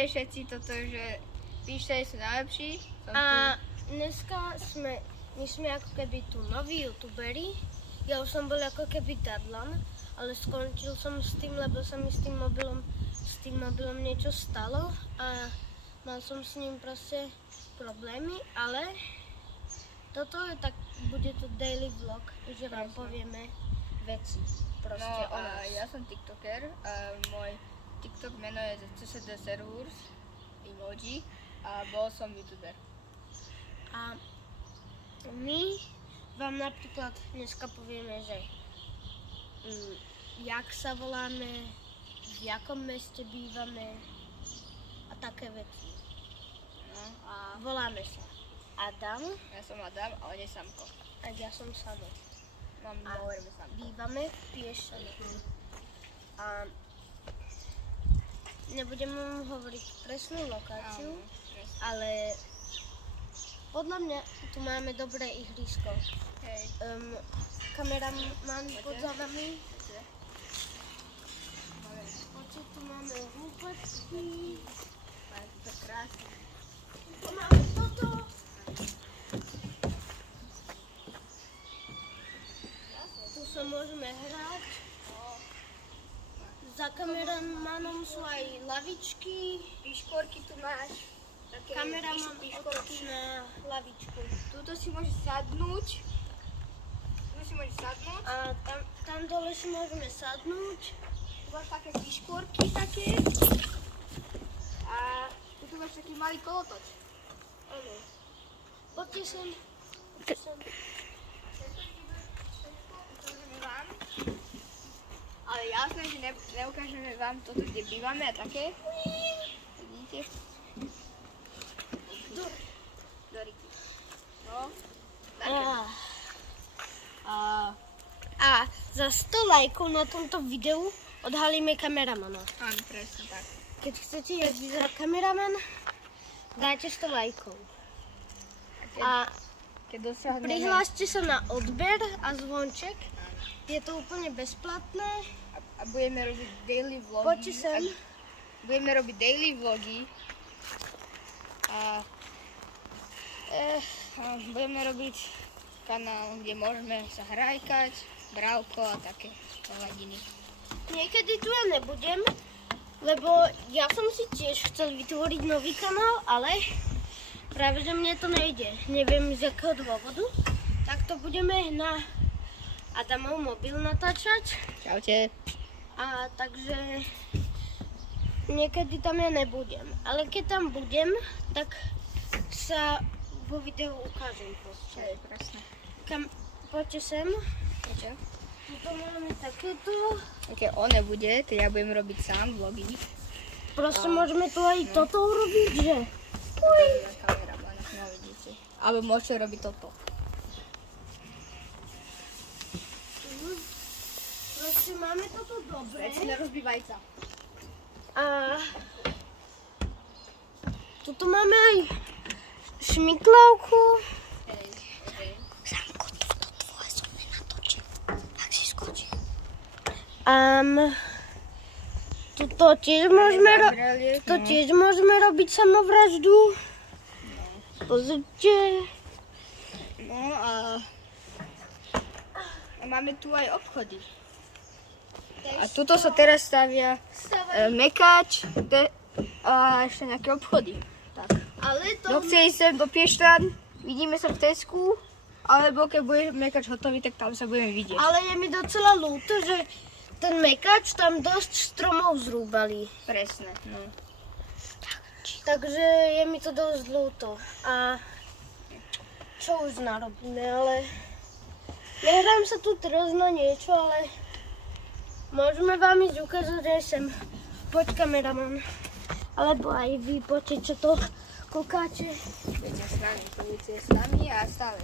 Všetci toto, že píšte, sú najlepší. A dneska my sme ako keby tu noví youtuberi. Ja už som bol ako keby dadlan, ale skončil som s tým, lebo sa mi s tým mobilom niečo stalo a mal som s ním proste problémy, ale toto je tak, bude to daily vlog, že vám povieme veci proste o nás. Ja som tiktoker a môj TikTok meno je CSD Servers emoji a bol som youtuber. A my vám napríklad dneska povieme, že jak sa voláme, v jakom meste bývame a také veci. No a voláme sa Adam. Ja som Adam a on je Samko. A ja som Samo. No, my hovoríme Samko. Bývame v Piešťanoch. A nebudem vám hovoriť presnú lokáciu, ale podľa mňa tu máme dobré ihrisko. Hej. Kameraman pod za vami. Poďte, tu máme húpačky. Máme to krásne. Máme toto. Tu sa môžeme hrať. Za kameramanom sú aj lavičky. Piškorky tu máš. Kameraman otočí na lavičku. Tuto si môžeš sadnúť. A tam dole si môžeme sadnúť. Tu máš také piškorky také. A tu máš taký malý kolotoč. Áno. Poďte sem. Ale jasné, že neukážeme vám toto, kde bývame a také. Vidíte? Doriky. No. A za 100 lajkov na tomto videu odhalíme kameramana. Áno, presne tak. Keď chcete, jak vyzerá kameraman, dajte 100 lajkov. A prihláste sa na odber a zvonček. Je to úplne bezplatné. A budeme robiť daily vlogy. Poďte sem. Budeme robiť daily vlogy. A budeme robiť kanál, kde môžeme sa hrajkať, brávko a také hladiny. Niekedy tu ja nebudem, lebo ja som si tiež chcel vytvoriť nový kanál, ale práve že mne to nejde. Neviem z jakého dôvodu. Tak to budeme na Adamov mobil natáčať. Čaute. A takže niekedy tam ja nebudem. Ale keď tam budem, tak sa vo videu ukážem proste. Presne. Poďte sem. Čo? Tuto máme takéto. Keď on nebude, to ja budem robiť sám vlogy. Proste môžeme tu aj toto urobiť, že? No vidíte. Alebo môžete robiť toto. Proste máme toto dobre. Veď si nerozbívaj sa. A tuto máme aj šmiklavku. Samko, toto tvoje som nenatočil. Tak si skočí. Tuto tiež môžeme robiť samovraždu. Pozrite. No a máme tu aj obchody. A tuto sa teraz stavia mekač a ešte nejaké obchody. Tak. Ale to... Kto chce ísť sem do Piešťan, vidíme sa v Tesku, alebo keď bude mekač hotový, tak tam sa budeme vidieť. Ale je mi docela ľúto, že ten mekač tam dosť stromov zrúbali. Presne, no. Takže je mi to dosť ľúto. A čo už narobíme, ale... Nehrám sa tu teraz na niečo, ale... Môžeme vám ísť ukázať aj sem. Poď kameraman. Alebo aj vy, poďte, čo to kúkáte. Viete s nami, budete s nami a stále.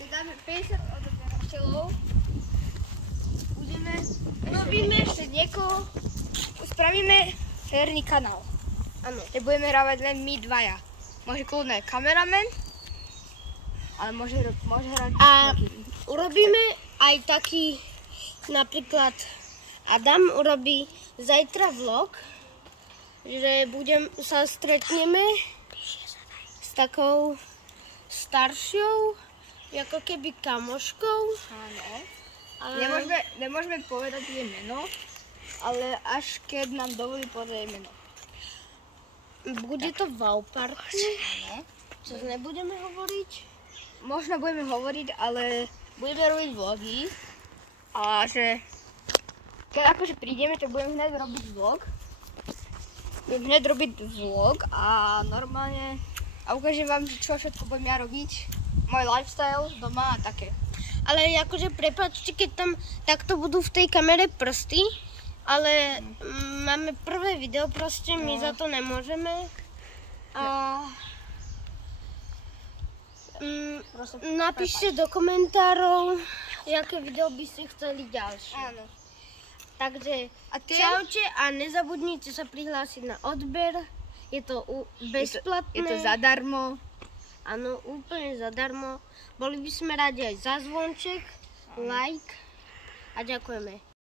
Keď dáme 50 odoberateľov, robíme ešte niekoho, spravíme herný kanál. Áno. Keď budeme hrávať len my dvaja. Môže kľudne kameraman, ale môže hrať a urobíme aj taký napríklad Adam urobí zajtra vlog, že sa stretneme s takou staršou, ako keby kamoškou. Áno. Nemôžeme povedať jej meno, ale až keď nám dovolí povedať jej meno. Bude to wow party. Čo nebudeme hovoriť? Možno budeme hovoriť, ale budeme robiť vlogy. A že keď akože prídeme, tak budeme hneď robiť vlog. A normálne a ukážem vám, čo všetko budem ja robiť. Môj lifestyle doma a také. Ale akože prepáčte, keď tam takto budú v tej kamere prsty, ale máme prvé video, proste my za to nemôžeme. A napíšte do komentárov, aké video by ste chceli ďalšie. Áno. Takže čaute a nezabudnite sa prihlásiť na odber. Je to bezplatné. Je to zadarmo. Áno, úplne zadarmo. Boli by sme radi aj za zvonček, like a ďakujeme.